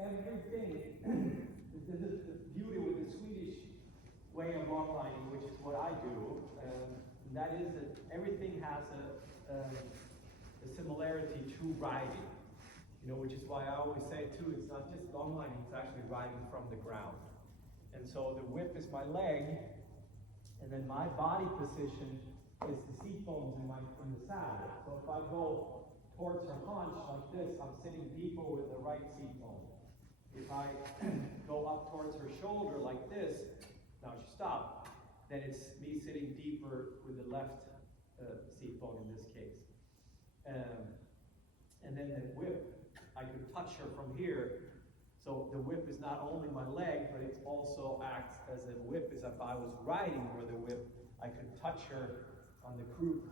everything, this is the beauty with the Swedish way of longlining, which is what I do, that is that everything has a similarity to riding, which is why I always say too, it's not just longlining, it's actually riding from the ground. And so the whip is my leg, and then my body position is the seat bones in the saddle. So if I go towards her haunch like this, I'm sitting deeper with the right seat bone. If I go up towards her shoulder like this, now she stopped, then it's me sitting deeper with the left seat bone in this case. And then the whip, I could touch her from here. So the whip is not only my leg, but it also acts as a whip, as if I was riding her the whip. I could touch her on the croup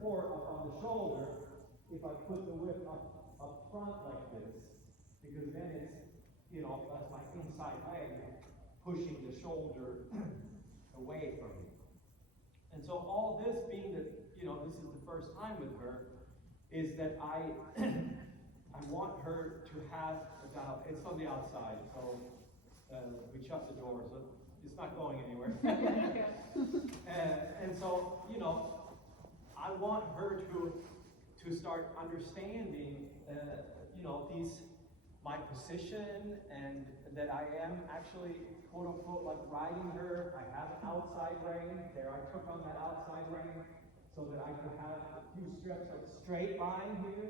or up on the shoulder if I put the whip up front like this, because then it's, that's my inside leg pushing the shoulder away from me. And so all this being that, this is the first time with her, is that I want her to have, it's on the outside, so we shut the door, so it's not going anywhere. And so, I want her to start understanding, my position, and that I am actually, quote unquote, like riding her. I have an outside rein. There, I took on that outside rein so that I could have a few strips of straight line here,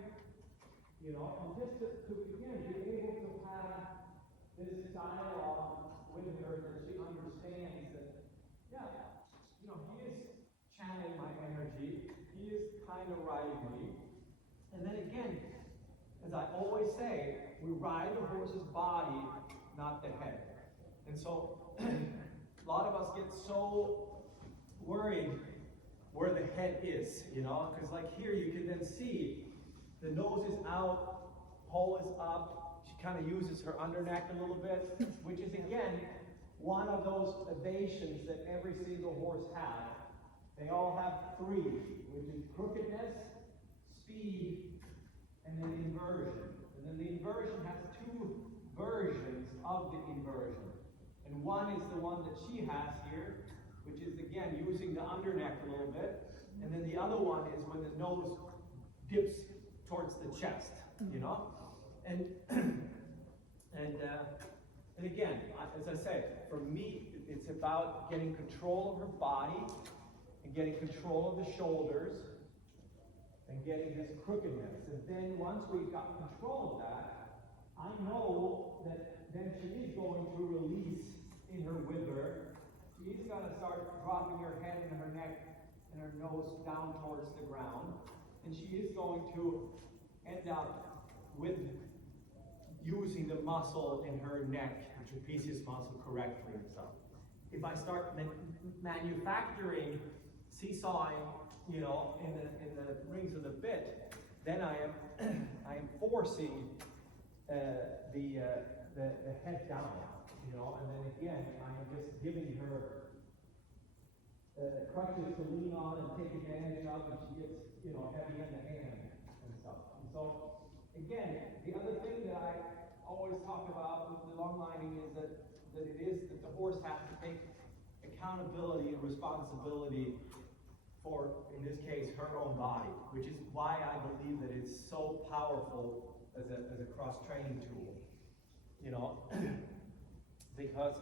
and just to begin, be able to have this dialogue with her, that she understands that, he is channeling my energy. He is kind of riding me. And then again, as I always say, we ride the horse's body, not the head. And so, a lot of us get so worried where the head is, because like here you can then see the nose is out, pole is up. She kind of uses her underneck a little bit, which is again one of those evasions that every single horse has. They all have three, which is crookedness, speed, and then inversion. And then the inversion has two versions of the inversion. And one is the one that she has here, which is again using the underneck a little bit. And then the other one is when the nose dips towards the chest, And again, as I say, for me, it's about getting control of her body and getting control of the shoulders and getting this crookedness. And then once we've got control of that, I know that then she is going to release in her wither. She is going to start dropping her head and her neck and her nose down towards the ground. And she is going to end up with using the muscle in her neck, the trapezius muscle, correctly and stuff. If I start manufacturing seesawing, in the rings of the bit, then I am forcing the head down, and then again I am just giving her crutches to lean on and take advantage of, and she gets heavy in the hand and stuff. And so again, the other thing that I always talk about with the longlining is that it is that the horse has to take accountability and responsibility for, in this case, her own body, which is why I believe that it's so powerful as a cross-training tool, because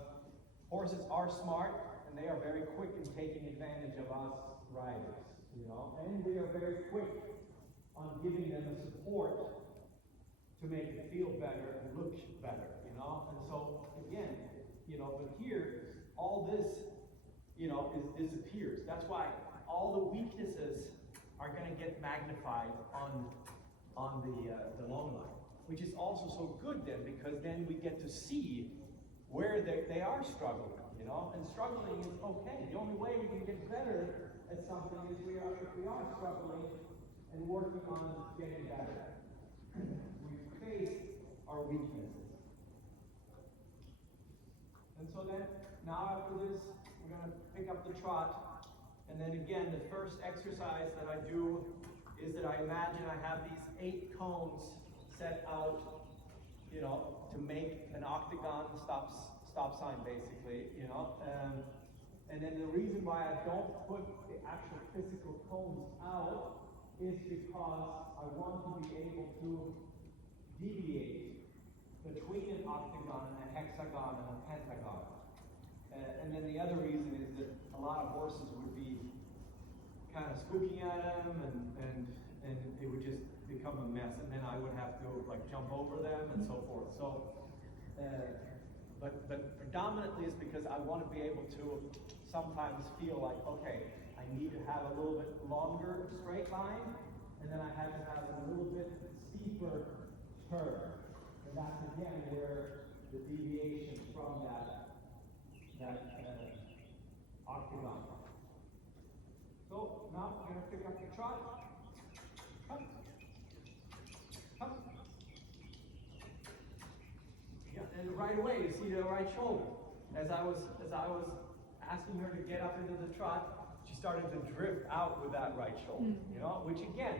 horses are smart and they are very quick in taking advantage of us riders, and we are very quick on giving them the support to make it feel better and look better, and so again, but here, all this, disappears. That's why all the weaknesses are going to get magnified on the long line, which is also so good then, because then we get to see where they are struggling, and struggling is okay. The only way we can get better at something is if we are struggling and working on getting better. We face our weaknesses. And so then, now after this, we're going to pick up the trot. And then again, the first exercise that I do is that I imagine I have these 8 cones set out, to an octagon stop sign basically, you know. And then the reason why I don't put the actual physical cones out is because I want to be able to deviate between an octagon and a hexagon and a pentagon. And then the other reason is that a lot of horses would be kind of spooking at them, and it would just become a mess, and then I would have to like jump over them and so forth. So, but predominantly it's because I want to be able to sometimes feel like, okay, I need to have a little bit longer straight line, and then I have to have a little bit steeper turn. And that's again where the deviation from that octagon. So now I'm going to pick up the trot. Up. Up. Yeah, and right away you see the right shoulder. As I was asking her to get up into the trot, she started to drift out with that right shoulder. You know, which again,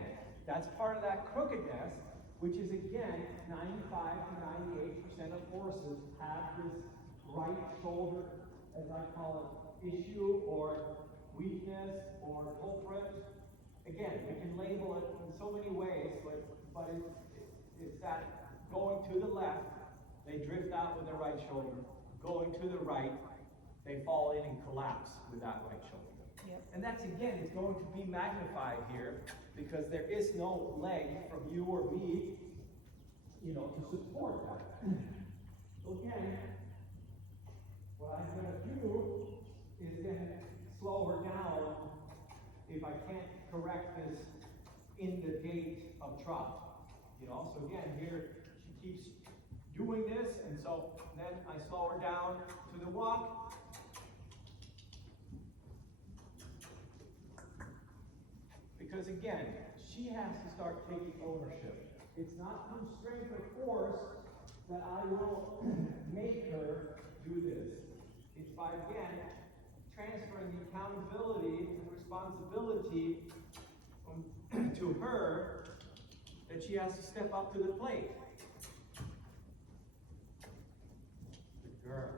that's part of that crookedness, which is again 95 to 98% of horses have this right shoulder, as I call it, issue or weakness or culprit. Again, we can label it in so many ways, but it's that going to the left, they drift out with their right shoulder. Going to the right, they fall in and collapse with that right shoulder. Yep. And that's, again, it's going to be magnified here because there is no leg from you or me, you know, to support that. So again, what I'm going to do is then slow her down if I can't correct this in the gait of trot. You know, so again, here she keeps doing this, and so then I slow her down to the walk. Because again, she has to start taking ownership. It's not through strength or force that I will make her do this. It's by, again, transferring the accountability and responsibility to her that she has to step up to the plate. Good girl.